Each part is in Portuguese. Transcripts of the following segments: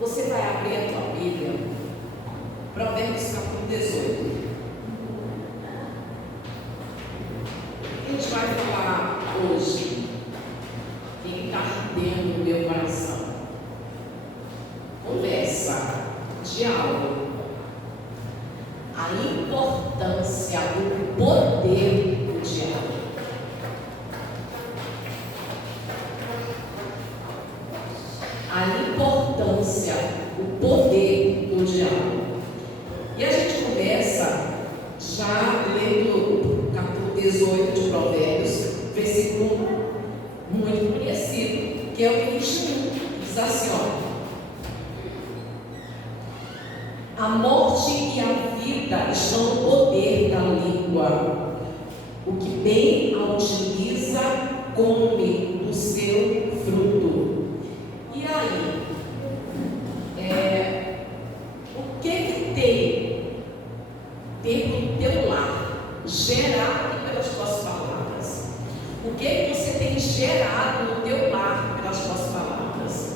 Você vai abrir a tua Bíblia, Provérbios capítulo 18. A gente vai falar hoje quem está dentro do meu coração. Conversa, diálogo, a importância, o poder do diálogo. A importância, o poder do diálogo. E a gente começa já lendo o capítulo 18 de Provérbios, versículo muito conhecido, que é o 21, que diz assim, ó: a morte e a vida estão no poder da língua. O que bem a utiliza, come do seu fruto. E aí, o que tem dentro do teu lar gerado pelas tuas palavras? O que você tem gerado no teu lar pelas tuas palavras?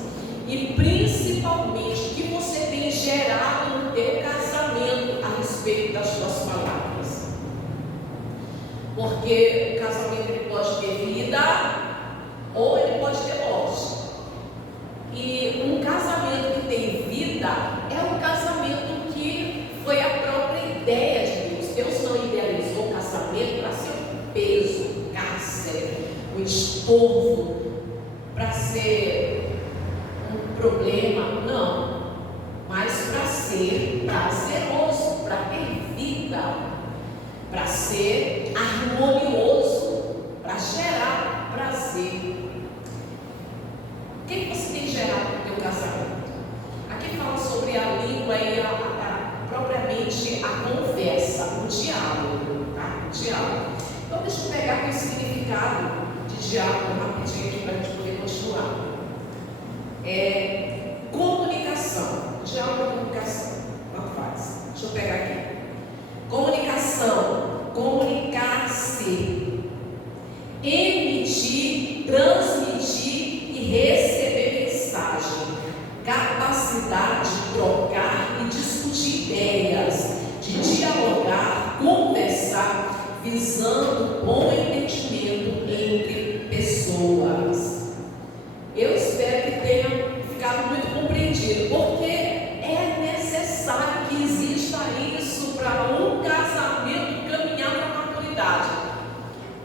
E principalmente, o que você tem gerado no teu casamento a respeito das tuas palavras? Porque o casamento ele pode ter vida ou ele pode ter morte. E um casamento que tem vida é um casamento que foi a própria ideia de Deus. Deus não idealizou o casamento para ser um peso, um cárcere, um estorvo, para ser um problema, não. Mas para ser prazeroso, para ter vida, para ser harmonioso, para gerar prazer. O que você tem gerado no teu casamento? Aqui fala sobre a língua e propriamente a conversa, o diálogo, tá? O diálogo. Então deixa eu pegar aqui o significado de diálogo rapidinho aqui para a gente poder continuar. Comunicação. Diálogo é comunicação. Não faz. Deixa eu pegar aqui. Comunicação. Comunicar-se. Emitir, transmitir e receber mensagem, capacidade de trocar e discutir ideias, de dialogar, conversar, visando bom entendimento entre pessoas. Eu espero que tenha ficado muito compreendido, porque é necessário que exista isso para um casamento caminhar para a maturidade.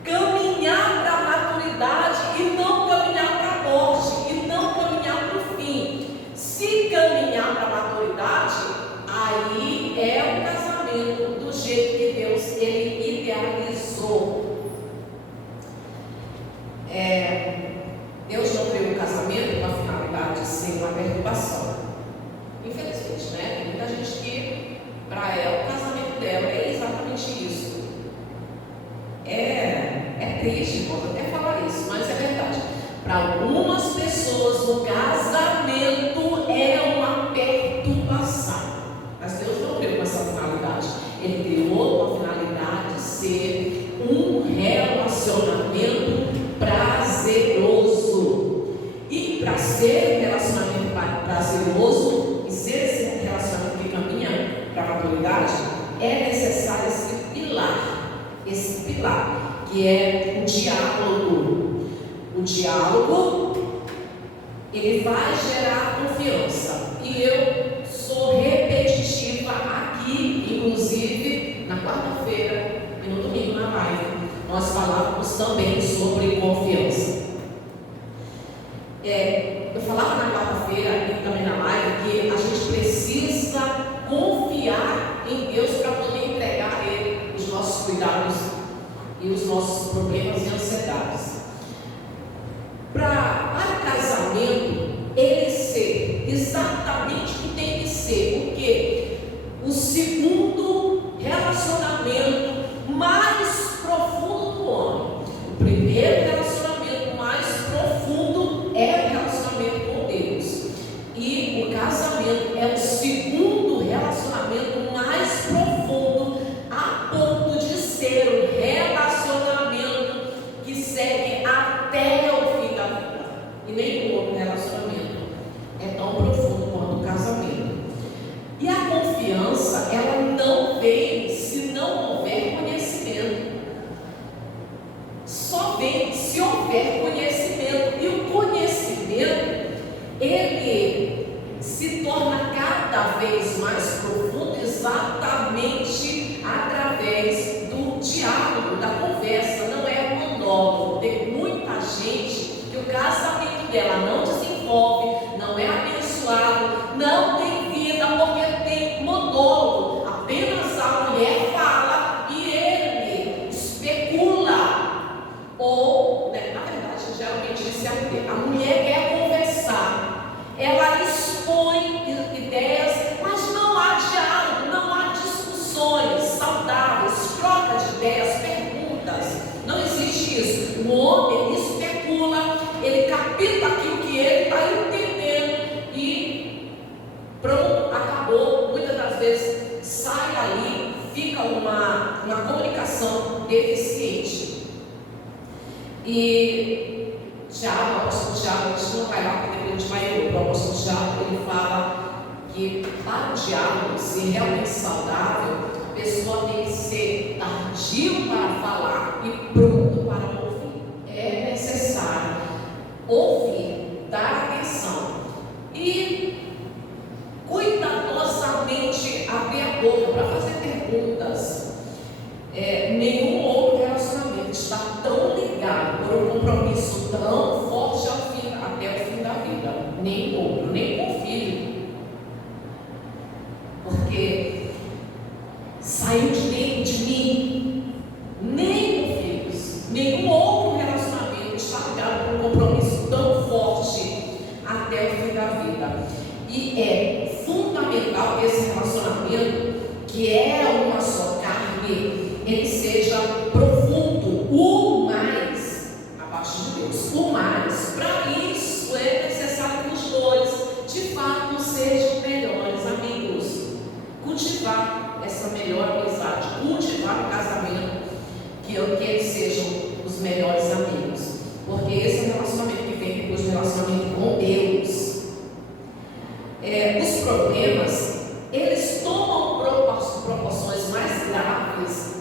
Caminhar para a maturidade e não caminhar para a morte, e não caminhar para o fim. Se caminhar para a maturidade, aí é o casamento do jeito que Deus ele idealizou. Deus não criou o casamento com a finalidade de ser uma perturbação. Infelizmente, né? Tem muita gente que, para ela, o casamento dela é exatamente isso. É triste, vou até falar isso, mas é verdade. Para algumas pessoas, o casamento é uma perturbação. Mas Deus não criou com essa finalidade. Ele criou com a finalidade de ser um relacionamento prazeroso. E para ser um relacionamento prazeroso e ser esse relacionamento que caminha para a maturidade, é necessário esse pilar, que é o diálogo. O diálogo, ele vai gerar confiança. E eu sou repetitiva aqui, inclusive na quarta-feira e no domingo na live, nós falávamos também sobre confiança. Eu falava na quarta-feira e também na live que a gente precisa confiar em Deus para poder entregar a Ele os nossos cuidados e os nossos problemas e ansiedades. Para o casamento, ele ser exatamente o que tem que ser, porque o segundo relacionamento mais profundo do homem, o primeiro relacionamento mais profundo é o relacionamento com Deus. cada vez mais profundo exatamente através do diálogo, da conversa, não é um monólogo. Tem muita gente que o casamento dela não desenvolve, não é abençoado, não tem vida porque tem monólogo. Apenas a mulher fala e ele especula. Ou, né, na verdade, geralmente isso é a mulher. A mulher quer conversar, ela expõe ideias, mas não há diálogo, não há discussões saudáveis, troca de ideias, perguntas. Não existe isso. O homem especula, ele capta aquilo que ele está entendendo e pronto, acabou. Muitas das vezes sai ali, fica uma comunicação deficiente. E Tiago, o apóstolo Tiago, a gente não vai lá porque depois a gente vai ler. O apóstolo Tiago, ele fala que para o diálogo ser realmente saudável, a pessoa tem que ser tardio para falar e pronto para ouvir. É necessário ouvir, dar atenção e cuidadosamente abrir a boca para fazer perguntas. Nenhum outro relacionamento está tão ligado por um compromisso tão forte até o fim da vida. Nenhum outro, nem com o filho. Porque saiu de dentro de mim, nem com filhos, nenhum outro relacionamento está ligado por um compromisso tão forte até o fim da vida. E é fundamental que esse relacionamento, que é uma só carne, ele seja profundo, o mais abaixo de Deus, o mais. Para isso é necessário que os dois de fato sejam melhores amigos, cultivar essa melhor amizade, cultivar o casamento, que eles sejam os melhores amigos, porque esse é o relacionamento que vem depois do relacionamento com Deus. Os problemas, eles tomam proporções mais graves.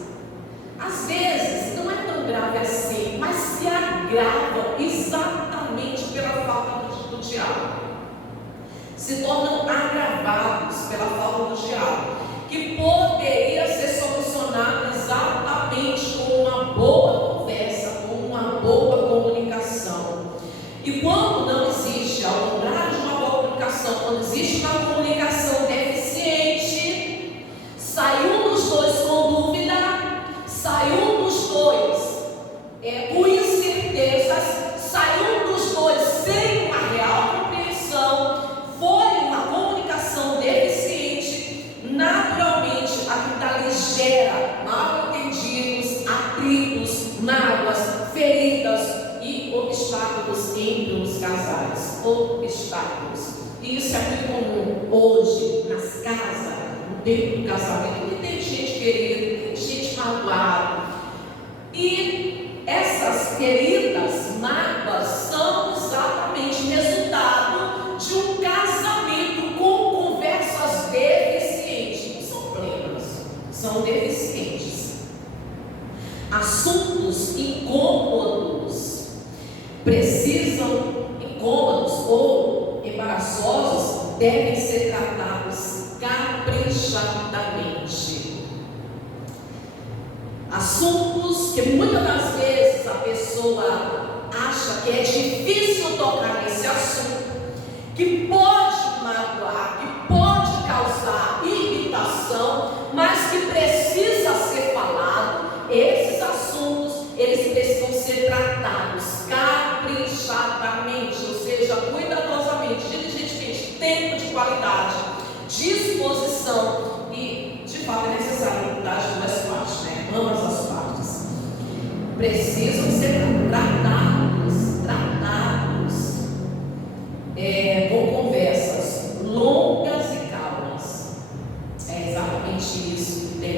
Às vezes não é tão grave assim, mas se agrava exatamente pela falta do diálogo. Se tornam agravados pela falta do diálogo, que poderia ser solucionado exatamente com uma boa conversa, com uma boa comunicação. E quando não existe, ao contrário de uma boa comunicação, quando existe uma comunicação deficiente, sai um dos dois com dúvida, sai um dos dois com incertezas, sai um dos dois sem uma real compreensão, foi uma comunicação deficiente, naturalmente aquilo dali gera mal entendidos, atritos, mágoas, feridas e obstáculos entre os casais. Obstáculos. E isso é muito comum hoje nas casas, dentro do casamento, que tem gente ferida, tem gente magoada. E essas feridas, mágoas, são exatamente resultado de um casamento com conversas deficientes. Não são plenas, são deficientes. Assuntos incômodos ou embaraçosos devem ser tratados caprichadamente. Assuntos que muitas das vezes a pessoa acha que é difícil tocar nesse assunto, que pode magoar, que pode causar irritação, mas que precisa ser falado. Esses assuntos, eles precisam ser tratados caprichadamente, ou seja, cuidadosamente, diligentemente, tempo de qualidade, disposição e, de fato, é necessário cuidar das duas partes, né? Ambas as partes precisam ser tratados com conversas longas e calmas. É exatamente isso que tem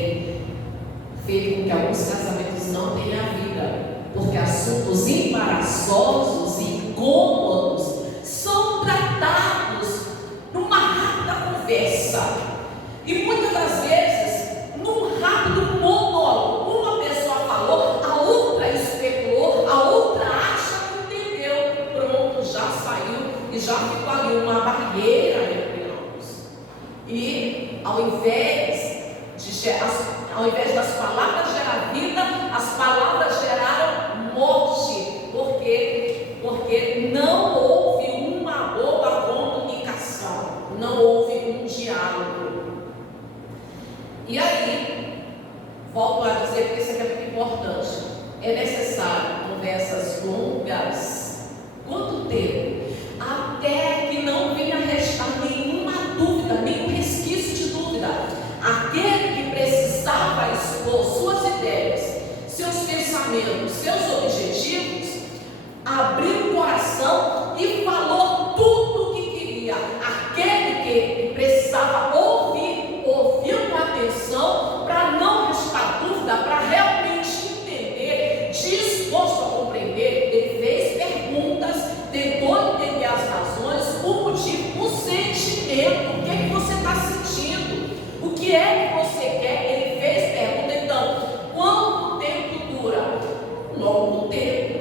feito com que alguns casamentos não tenham vida, porque assuntos embaraçosos e incômodos são tratados numa rápida conversa, e muitas das vezes num rápido monólogo. Uma pessoa falou, a outra especulou, a outra acha que entendeu, pronto, já saiu e já ficou ali uma barreira entre ambos. E ao invés das palavras gerar vida, as palavras geraram morte. Por quê? Porque não houve uma boa comunicação, não houve um diálogo. E aí, volto a dizer, porque isso aqui é muito importante, é necessário conversas longas. Quanto tempo? Até que não venha restar nenhuma dúvida, nenhum resquício de dúvida. Aquele que precisava expor suas ideias, seus pensamentos, seus objetivos, abriu o coração e falou tudo o que queria. Aquele que precisava ouvir, ouviu com atenção, para não restar dúvida, para realmente entender, disposto a compreender. Ele fez perguntas, tentou entender as razões, o motivo, o sentimento. O que é que você está sentindo? O que é que você quer? Ele fez pergunta. Então, quanto tempo dura? Longo tempo.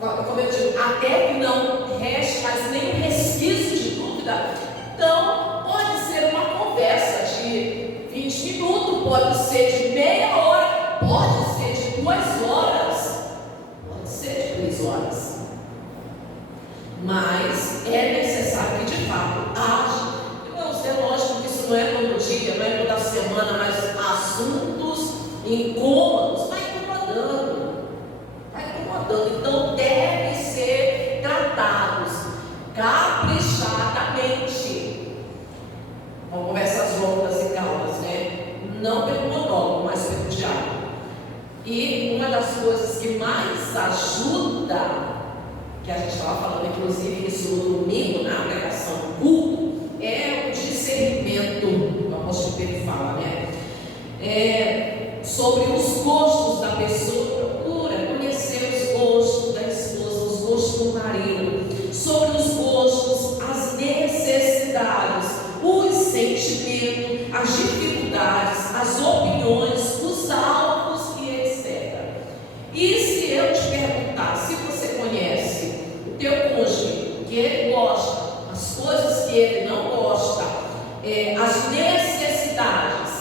Como eu digo, até que não reste mais nenhum resquício de dúvida. Então, pode ser uma conversa de 20 minutos, pode ser de meia hora, pode ser de 2 horas, pode ser de 3 horas. Mas é necessário que de fato haja. Irmãos, é lógico que isso não é todo dia, não é toda semana, mas assuntos incômodos vai incomodando. Então devem ser tratados caprichadamente. Vamos conversas longas e calmas, né? Não pelo monólogo, mas pelo diálogo. E uma das coisas que mais ajuda, que a gente estava falando inclusive isso no domingo, na pregação do culto, é o discernimento. O apóstolo Pedro fala, né? Sobre os gostos da pessoa. Procura conhecer os gostos da esposa, os gostos do marido, sobre os gostos, as necessidades, os sentimentos, as dificuldades, as opiniões, os alvos e etc. E se eu te perguntar, se você conhece o teu cônjuge, que ele gosta, as coisas que ele não gosta, as necessidades,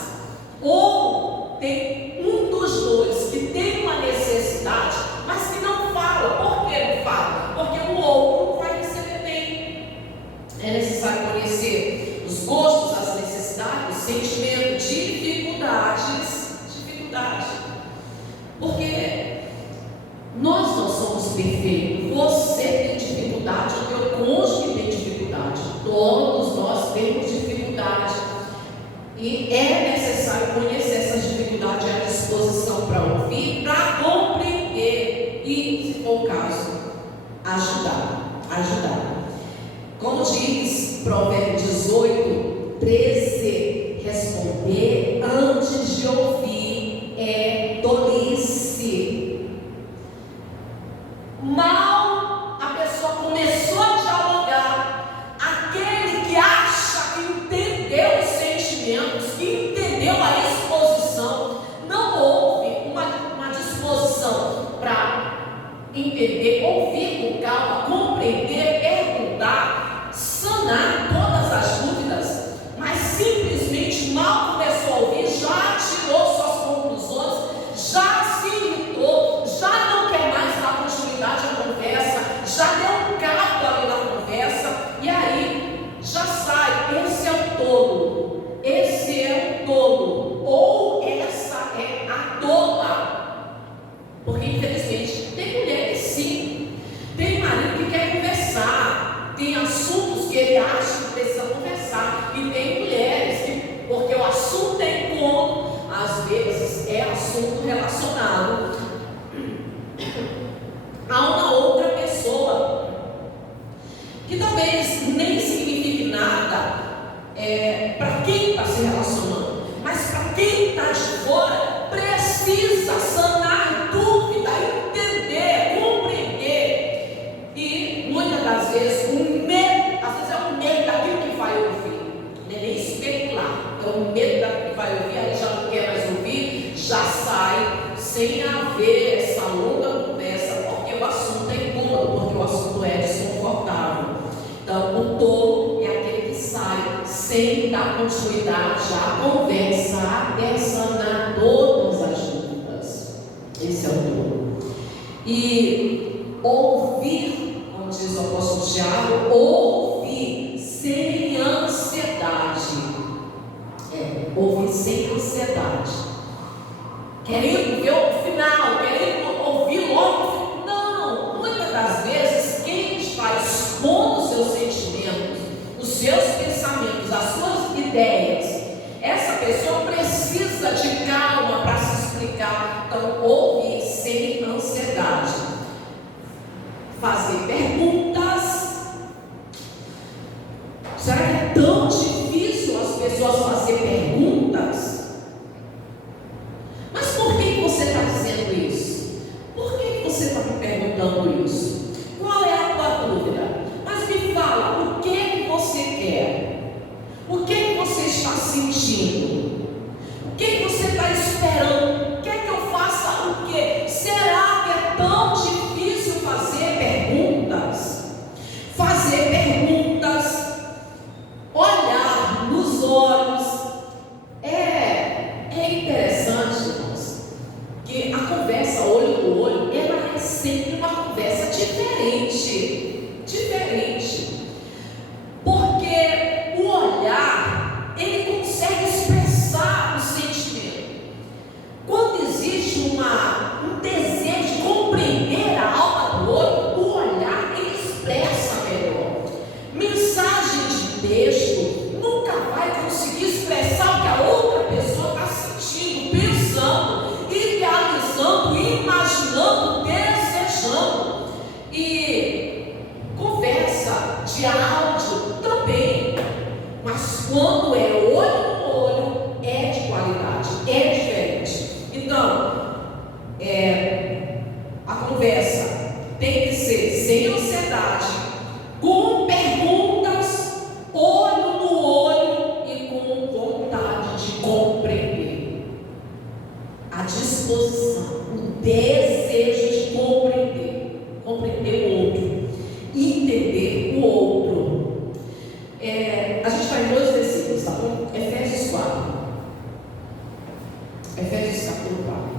ou tem um dos dois que tem uma necessidade, mas que não fala. Por que não fala? Porque o outro vai receber bem. É necessário conhecer os gostos, as necessidades, os sentimentos, dificuldades. Porque nós não somos perfeitos. Você tem dificuldade, o teu cônjuge tem dificuldade. Todos nós temos dificuldade. E é necessário conhecer essas dificuldades e a disposição para ouvir, para compreender e, se for o caso, ajudar. Como diz Provérbios 18, 13, responder antes de ouvir é tolice. Mal a pessoa começou a dialogar, aquele que acha que entendeu os sentimentos, que entendeu a exposição, não houve uma disposição para entender, ouvir com calma, compreender, perguntar, sanar todas as dúvidas, mas simplesmente mal começou a ouvir, já tirou suas conclusões, já se irritou, já não quer mais dar continuidade à conversa, já deu um cabo ali na conversa, e aí já sai. Esse é o tolo, ou essa é a tola, porque infelizmente tem mulheres sim, tem marido que quer conversar, tem assuntos que ele acha que precisa conversar, e tem mulheres que, porque o assunto é incômodo, às vezes é assunto relacionado a uma outra pessoa, que talvez nem signifique nada para quem está se relacionando, mas para quem está de fora, precisa sanar dúvida, entender, compreender. E muitas das vezes o medo, às vezes é o medo daquilo que vai ouvir, não é nem especular, é o medo daquilo que vai ouvir, aí já não quer mais ouvir, já sai sem haver essa longa conversa, porque o assunto é incômodo, porque o assunto é desconfortável. Então o tolo é aquele que sai sem dar continuidade à conversa, até sanar todas as dúvidas. Esse é o dom. E ouvir, como diz o apóstolo Tiago, ouvir sem ansiedade. Ouvir sem ansiedade. Querendo ver o final, querendo ouvir logo. Não, muitas das vezes, quem está expondo os seus sentimentos, os seus pensamentos, as suas ideias, essa pessoa precisa de calma para se explicar. Então, ouvir sem ansiedade. Fazer perguntas. Será que é tão difícil as pessoas fazer perguntas? Mas por que você está dizendo isso? Por que você está me perguntando isso? Qual é a tua dúvida? Mas me fala, o que você quer? O que você está sentindo? O que você está esperando? Quer que eu faça o quê? Será que é tão difícil fazer perguntas? Fazer perguntas, olhar nos olhos. É interessante, irmãos, que a conversa olho no olho, ela é sempre uma conversa diferente. Porque o olhar, ele consegue expressar o sentimento. Quando existe um desejo de compreender a alma do outro, o olhar, ele expressa melhor. Mensagem de texto nunca vai conseguir expressar o que a outra pessoa está sentindo, pensando, idealizando, imaginando, desejando. E conversa de áudio também, mas quando é olho no olho, é de qualidade, é diferente. Então, a conversa tem que ser sem ansiedade, com perguntas, olho no olho e com vontade de compreender. A disposição, o desejo de compreender o outro, entender o outro. A gente vai em 2 versículos, tá bom? Efésios 4. Efésios capítulo 4.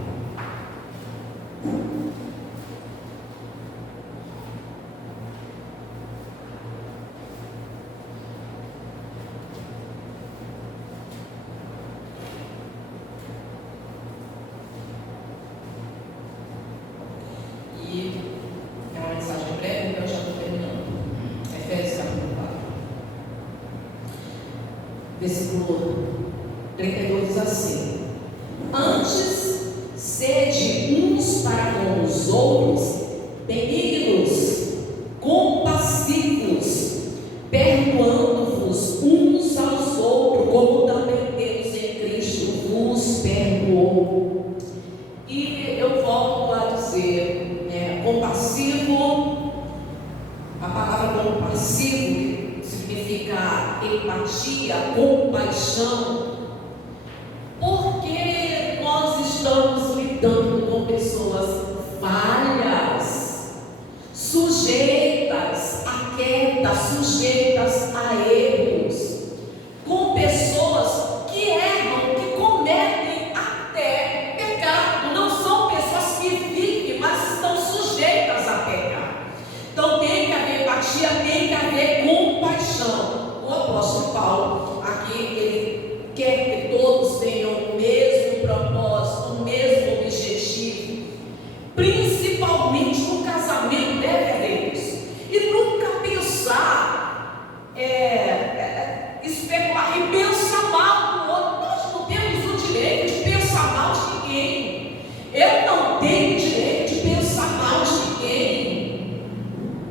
E é uma mensagem breve, então eu já estou terminando. Efésios capítulo 4. Versículo 32 diz assim: antes, sede uns para com os outros benignos, compassivos, perdoando-vos uns aos outros, como também Deus em Cristo vos perdoou. E eu volto a dizer, compassivo, a palavra compassivo significa empatia, compaixão, porque nós estamos lidando com pessoas falhas, sujeitas a queda, sujeitas a erros, com pessoas que erram, que cometem até pecado, não são pessoas que vivem, mas estão sujeitas a pecar. Então tem que haver empatia, tem que haver compaixão. O apóstolo Paulo, aqui, ele quer que todos tenham o mesmo propósito, o mesmo objetivo. Principalmente no casamento deve haver isso. E nunca pensar, especular e pensar mal do outro. Nós não temos o direito de pensar mal de ninguém. Eu não tenho o direito de pensar mal de ninguém.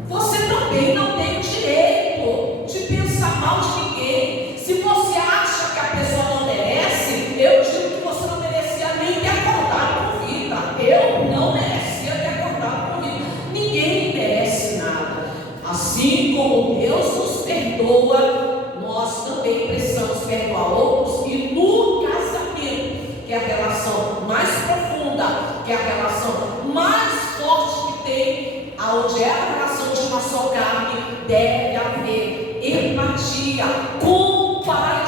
Você também não tem o direito de pensar mal de ninguém. Se você acha que a pessoa não merece, eu digo que você não merecia nem ter acordado com vida. Eu não merecia ter acordado com vida. Ninguém merece nada. Assim como Deus nos perdoa, nós também precisamos perdoar outros. E no casamento, que é a relação mais profunda, que é a relação mais forte que tem, onde é a relação de uma só carne, deve haver empatia, compaixão.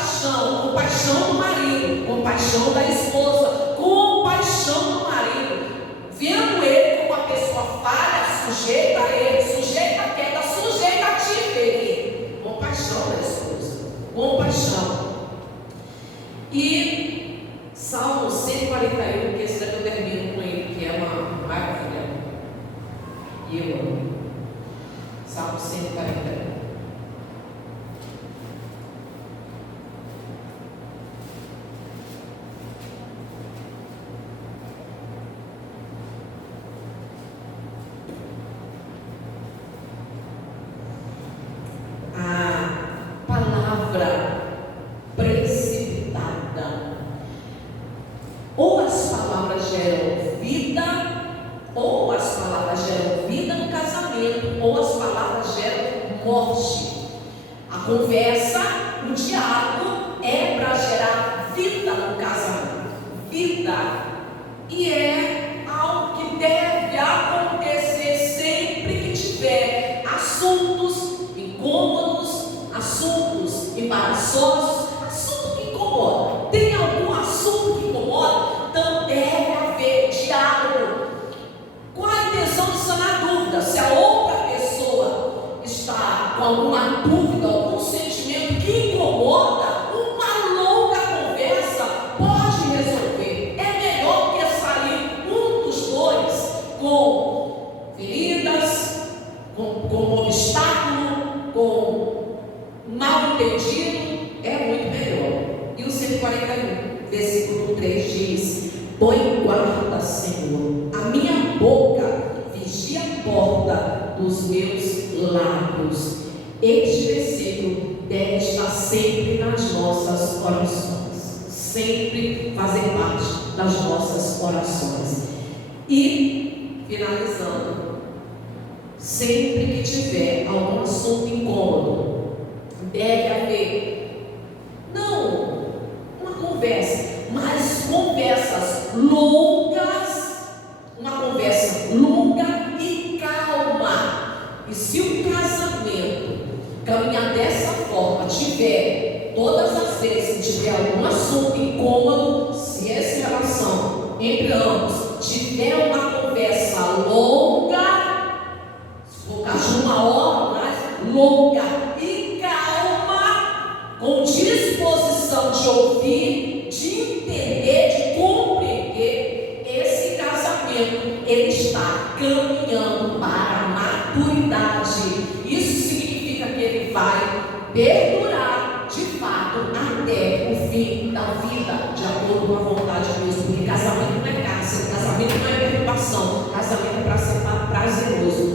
compaixão da esposa, compaixão do marido, vendo ele como uma pessoa falha, sujeita a ele, sujeita a queda, sujeita a te ferir. Compaixão da esposa, compaixão. E Salmo 141, que esse daqui eu termino com ele, que é uma maravilha. E eu amo. Salmo 141. Ou as palavras geram vida, ou as palavras geram vida no casamento, ou as palavras geram morte. A conversa, o diálogo é para gerar vida no casamento, vida, e é algo que deve acontecer sempre que tiver assuntos incômodos, assuntos embaraçosos, assunto que incomoda. Tem algum assunto que incomoda? Então deve haver diálogo. Qual a intenção de sanar dúvida? Se a outra pessoa está com alguma dúvida, algum sentimento que incomoda, uma longa conversa pode resolver. É melhor que sair um dos dois com feridas, com obstáculo, com mal entendido. É muito melhor. E o 141, versículo 3 diz: põe guarda, Senhor, a minha boca, vigia a porta dos meus lábios. Este versículo deve estar sempre nas nossas orações, sempre fazer parte das nossas orações. E, finalizando, sempre que tiver algum assunto incômodo, deve haver, não uma conversa, mas conversas longas, uma conversa longa e calma. E se o casamento caminhar dessa forma, tiver, todas as vezes que tiver algum assunto incômodo, se essa relação entre ambos tiver uma conversa longa, se for caso de 1 hora, mais longa e calma, com disposição de ouvir, de entender, de compreender, esse casamento ele está caminhando para a maturidade. Isso significa que ele vai perdurar de fato até o fim da vida, de acordo com a vontade de Deus. Porque casamento não é cárcere, casamento não é perturbação, casamento é para ser prazeroso.